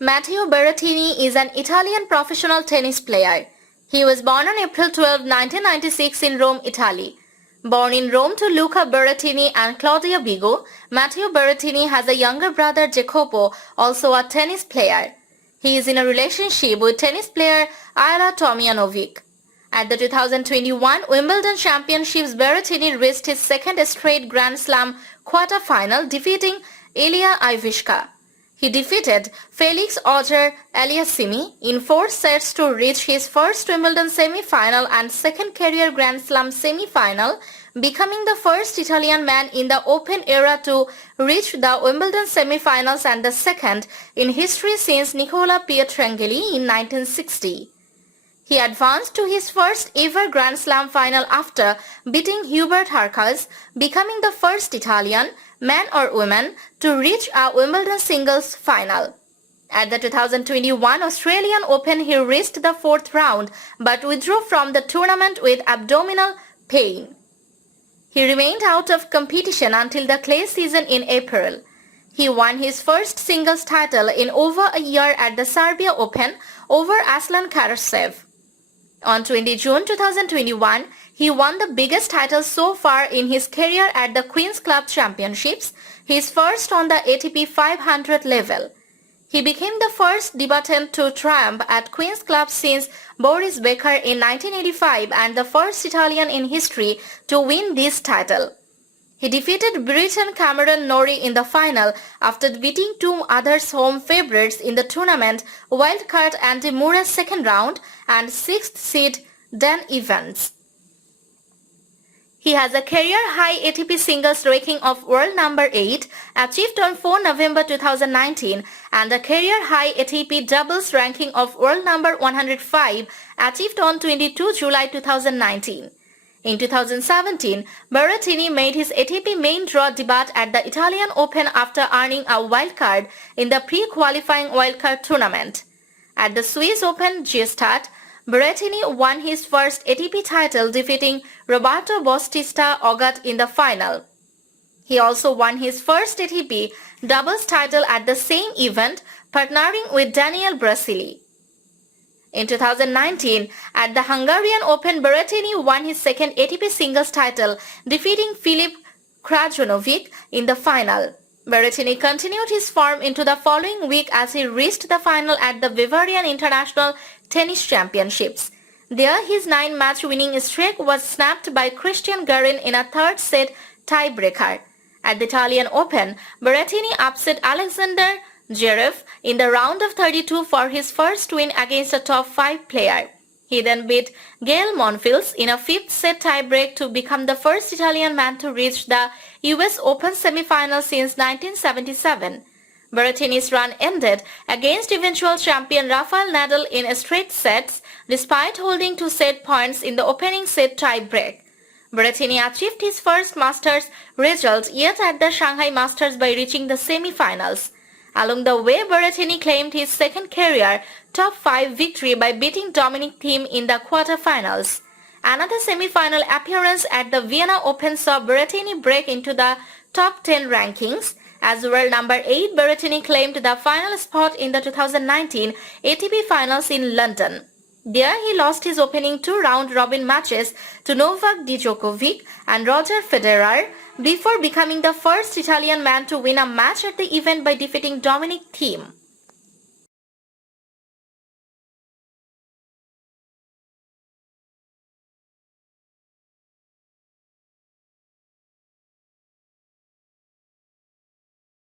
Matteo Berrettini is an Italian professional tennis player. He was born on April 12, 1996 in Rome, Italy. Born in Rome to Luca Berrettini and Claudia Bigo, Matteo Berrettini has a younger brother Jacopo, also a tennis player. He is in a relationship with tennis player Ajla Tomljanovic. At the 2021 Wimbledon Championships, Berrettini reached his second straight Grand Slam quarter-final, defeating Ilya Ivishka. He defeated Felix Auger-Aliassime in 4 sets to reach his first Wimbledon semi-final and second career Grand Slam semi-final, becoming the first Italian man in the Open era to reach the Wimbledon semi-finals and the second in history since Nicola Pietrangeli in 1960. He advanced to his first ever Grand Slam final after beating Hubert Hurkacz, becoming the first Italian, man or woman, to reach a Wimbledon singles final. At the 2021 Australian Open, he reached the 4th round but withdrew from the tournament with abdominal pain. He remained out of competition until the clay season in April. He won his first singles title in over a year at the Serbia Open over Aslan Karasev. On 20 June 2021, he won the biggest title so far in his career at the Queen's Club Championships, his first on the ATP 500 level. He became the first debutant to triumph at Queen's Club since Boris Becker in 1985 and the first Italian in history to win this title. He defeated Briton Cameron Norrie in the final after beating 2 other home favourites in the tournament, wildcard Andy Murray's second round and 6th seed Dan Evans. He has a career-high ATP singles ranking of world number 8, achieved on 4 November 2019, and a career-high ATP doubles ranking of world number 105, achieved on 22 July 2019. In 2017, Berrettini made his ATP main draw debut at the Italian Open after earning a wildcard in the pre-qualifying wildcard tournament. At the Swiss Open Gstaad, Berrettini won his first ATP title, defeating Roberto Bautista Agut in the final. He also won his first ATP doubles title at the same event, partnering with Daniel Brasili. In 2019, at the Hungarian Open, Berrettini won his second ATP singles title, defeating Filip Krajinovic in the final. Berrettini continued his form into the following week as he reached the final at the Bavarian International Tennis Championships. There, his 9-match winning streak was snapped by Christian Garin in a third-set tiebreaker. At the Italian Open, Berrettini upset Alexander Zverev in the round of 32 for his first win against a top 5 player. He then beat Gael Monfils in a 5th-set tiebreak to become the first Italian man to reach the US Open semi-final since 1977. Berrettini's run ended against eventual champion Rafael Nadal in straight sets, despite holding 2 set points in the opening set tiebreak. Berrettini achieved his first Masters result yet at the Shanghai Masters by reaching the semi-finals. Along the way, Berrettini claimed his second career top 5 victory by beating Dominic Thiem in the quarter-finals. Another semi-final appearance at the Vienna Open saw Berrettini break into the top 10 rankings. As world number 8, Berrettini claimed the final spot in the 2019 ATP Finals in London. There, he lost his opening 2 round-robin matches to Novak Djokovic and Roger Federer before becoming the first Italian man to win a match at the event by defeating Dominic Thiem.